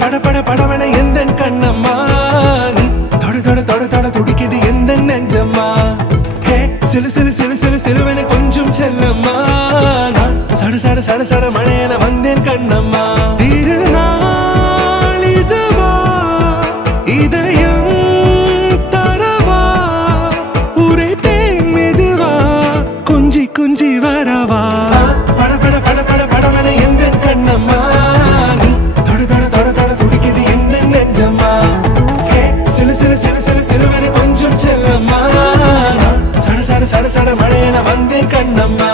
பட பட படவன எந்த கண்ணம்மா நீ தொட தொட தொட தொட துடிக்குது எந்த நெஞ்சம்மா ஹே சிலு சிலு சிலு சிலு சிலுவன கொஞ்சம் செல்லம்மா நான் சட சட சட சட மழையன வந்தேன் கண்ணம்மா திருநாள் இதுவா இதயம் தரவா உரைத்தேன் மெதுவா குஞ்சி குஞ்சி வரவா பட பட பட பட படவன எந்த கண்ணம்மா நீ தொட தொட தொட தொட துடிக்குது எந்த நெஞ்சம்மா ஹே சிலு சிலு சிலு சிலு சிலுவன கொஞ்சம் செல்லம்மா நான் சட சட சட சட மழையன வந்தேன் கண்ணம்மா